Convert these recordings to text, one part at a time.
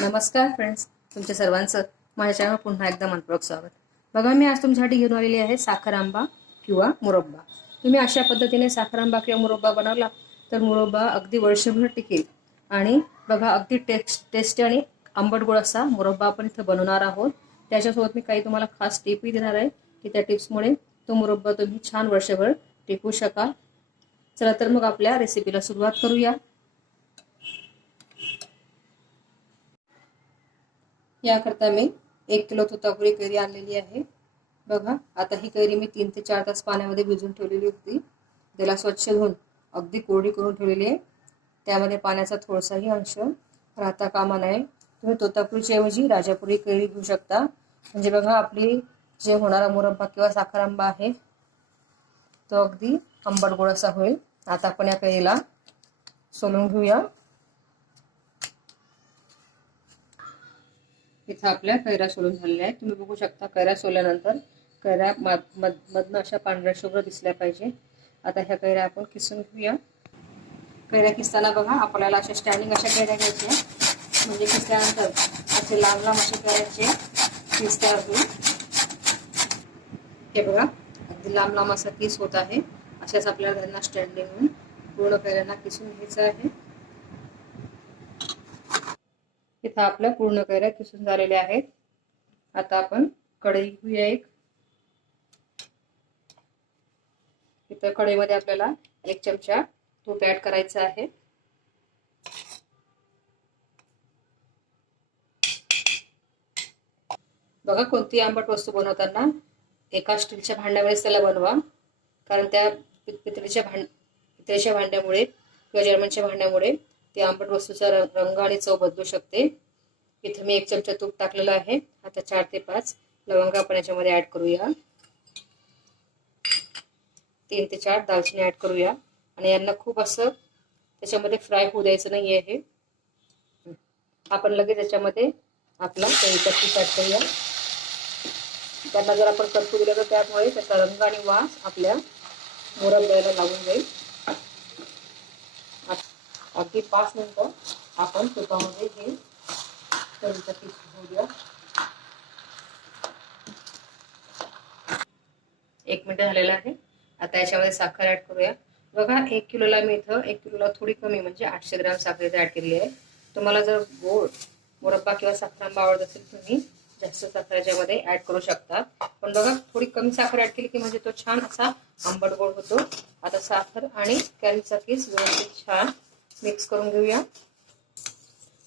नमस्कार फ्रेंड्स तुमच्या सर्वांचं माझ्या चॅनल पुन्हा एकदा मनपूर्वक स्वागत. बघा मी आज तुमच्यासाठी घेऊन आलेली आहे साखर आंबा किंवा मुरब्बा. तुम्ही अशा पद्धतीने साखर आंबा किंवा मुरब्बा बनवला तर मुरब्बा अगदी वर्षभर टिकेल. आणि बघा अगदी टेस्ट टेस्टी आणि आंबट गोड असा मुरब्बा आपण इथं बनवणार आहोत. त्याच्यासोबत मी काही तुम्हाला खास टिपही देणार आहे की त्या टिप्समुळे तो मुरब्बा तुम्ही छान वर्षभर टिकू शकाल. चला तर मग आपल्या रेसिपीला सुरुवात करूया. याकरता मी एक किलो तुतापुरी कैरी आणलेली आहे. बघा आता ही कैरी मी तीन ते चार तास पाण्यामध्ये भिजून ठेवलेली होती. त्याला स्वच्छ धुवून अगदी कोरडी करून ठेवलेली आहे. त्यामध्ये पाण्याचा थोडासाही अंश राहता कामा नये. तुम्ही तोतापुरीच्या ऐवजी राजापुरी कैरी घेऊ शकता. म्हणजे बघा आपली जे होणारा मुरंबा किंवा साखर आंबा आहे तो अगदी आंबट गोड असा होईल. आता आपण या कैरीला सोलून घेऊया. इथं आपल्या कैऱ्या सोलून झालेल्या आहेत. तुम्ही बघू शकता कैऱ्या सोलल्यानंतर कैऱ्या मध मधनं अशा पांढऱ्या शुभ्र दिसल्या पाहिजे. आता ह्या कैऱ्या आपण किसून घेऊया. कैऱ्या किसताना बघा आपल्याला अशा स्टँडिंग अशा कैऱ्या घ्यायच्या म्हणजे किसल्यानंतर असे लांब लांब असे कैऱ्याचे किस तयार होईल हे बघा अगदी लांब लांब असा किस होत आहे. अशाच आपल्याला त्यांना स्टँडिंग होऊन पूर्ण कैऱ्यांना किसून घ्यायचं आहे. इथं आपल्या पूर्ण कैऱ्या किसून झालेल्या आहेत. आता आपण कढई घेऊया एक. इथं कढईमध्ये आपल्याला एक चमचा तूप ऍड करायचं आहे. बघा कोणती आंबट वस्तू बनवताना एका स्टीलच्या भांड्यामध्येच त्याला बनवा. कारण त्या पितळीच्या भांड पितळीच्या भांड्यामुळे किंवा जर्मनच्या भांड्यामुळे ते आंबट वस्तूचा रंग आणि चव बदलू शकते. इथे मी एक चमचा तूप टाकलेला आहे. आता चार ते पाच लवंगा आपण याच्यामध्ये ऍड करूया. तीन ते चार दालचिनी ऍड करूया. आणि यांना खूप असं त्याच्यामध्ये फ्राय होऊ द्यायचं नाही आहे आपण लगेच याच्यामध्ये आपला कढीचा पीस ऍड करूया. त्यांना जर आपण करपू दिलं तर त्यामुळे त्याचा रंग आणि वास आपल्या मुरब्ब्याला लागून जाईल. अगदी पाच मिनटं आपण तुपामध्ये हे चवीचं पीठ घेऊया एक मिनिट झालेला आहे. आता याच्यामध्ये साखर ऍड करूया. बघा एक किलोला मी इथं एक किलोला थोडी कमी म्हणजे आठशे ग्राम साखर ऍड केलेली आहे. तुम्हाला जर गोड मुरब्बा किंवा साखर आंबा आवडत असेल तुम्ही जास्त साखर याच्यामध्ये ऍड करू शकता. पण बघा थोडी कमी साखर ऍड केली की म्हणजे तो छान असा आंबट गोड होतो. आता साखर आणि कॅरीचा केस व्यवस्थित छान मिक्स करून घेऊया.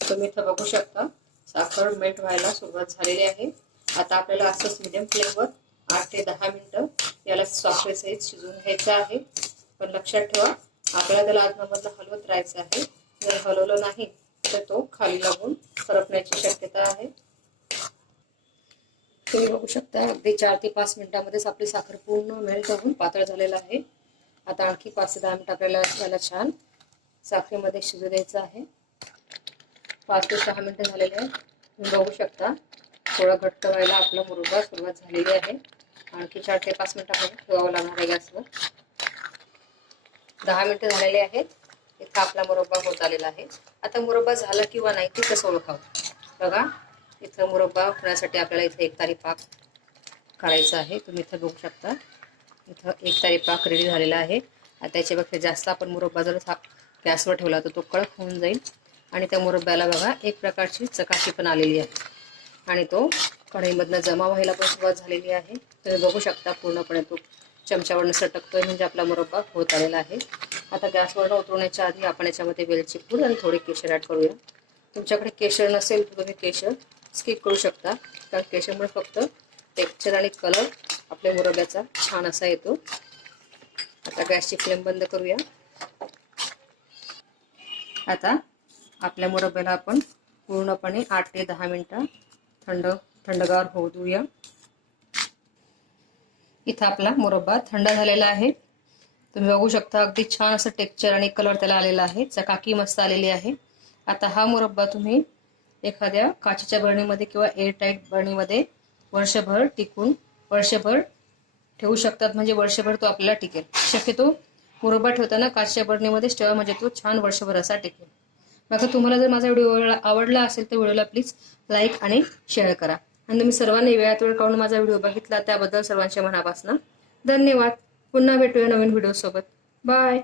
तुम्ही इथं बघू शकता साखर मेल्ट व्हायला सुरुवात झालेली आहे. आता आपल्याला असंच मिडियम फ्लेमवर आठ ते दहा मिनटं याला साखरेसहित शिजवून घ्यायचं आहे. पण लक्षात ठेवा आपल्याला त्याला आजमामधला हलवत राहायचं आहे. जर हलवलं नाही तर तो खाली लागून करपण्याची शक्यता आहे. तुम्ही बघू शकता अगदी चार ते पाच मिनिटामध्येच आपली साखर पूर्ण मेल्ट होऊन पातळ झालेला आहे. आता आणखी पाच ते दहा मिनिट आपल्याला याला छान साखरेमध्ये शिजू द्यायचं आहे. पाच ते सहा मिनिटं झालेले आहेत. तुम्ही बघू शकता थोडा घट्ट व्हायला आपला मुरगा सुरुवात झालेली आहे. आणखी चार ते पाच मिनिटामध्ये ठेवावं लागणार आहे गॅसवर. दहा मिनटं झालेले आहेत. इथं आपला मुरब्बा होत आलेला आहे. आता मुरब्बा झाला किंवा नाही ते कसं ओळखावं? बघा इथं मुरब्बा होण्यासाठी आपल्याला इथं एक तारी पाक करायचा आहे. तुम्ही इथं बघू शकता. इथं एक तारी पाक रेडी झालेला आहे. आता त्याच्यापेक्षा जास्त आपण मुरब्बा जर गॅसवर ठेवला तर तो कडक होऊन जाईल. आणि त्या मुरब्ब्याला बघा एक प्रकारची चकाशी पण आलेली आहे. आणि तो कढईमधनं जमा व्हायला पण सुरुवात झालेली आहे. तुम्ही बघू शकता पूर्णपणे तो चमच्यावरनं सटकतोय म्हणजे आपला मुरब्बा होत आलेला आहे. आता गॅसवरनं उतरवण्याच्या आधी आपण याच्यामध्ये वेलची पूड आणि थोडी केशर ॲड करूया. तुमच्याकडे केशर नसेल तर तुम्ही केशर स्किप करू शकता. कारण केशरमुळे फक्त टेक्स्चर आणि कलर आपल्या मुरब्याचा छान असा येतो. आता गॅसची फ्लेम बंद करूया. आता आपल्या मुरब्याला आपण पूर्णपणे आठ ते दहा मिनटं थंड थंडगार होऊ देऊया. इथं आपला मुरब्बा थंड झालेला आहे. तुम्ही बघू शकता अगदी छान असं टेक्स्चर आणि कलर त्याला आलेला आहे. चकाकी मस्त आलेली आहे. आता हा मुरब्बा तुम्ही एखाद्या काचेच्या बरणीमध्ये किंवा एअरटाईट बरणीमध्ये वर्षभर टिकून वर्षभर ठेवू शकतात. म्हणजे वर्षभर तो आपल्याला टिकेल. शक्यतो मुरब्बा ठेवताना काचच्या बरणीमध्येच ठेवा म्हणजे तो छान वर्षभरासा टिकेल. बघा तुम्हाला जर माझा व्हिडिओ आवडला असेल तर व्हिडिओला प्लीज लाईक आणि शेअर करा. आणि तुम्ही सर्वांनी वेळात वेळ काढून माझा व्हिडिओ बघितला त्याबद्दल सर्वांच्या मनापासून धन्यवाद. पुन्हा भेटूया नवीन व्हिडिओसोबत. बाय.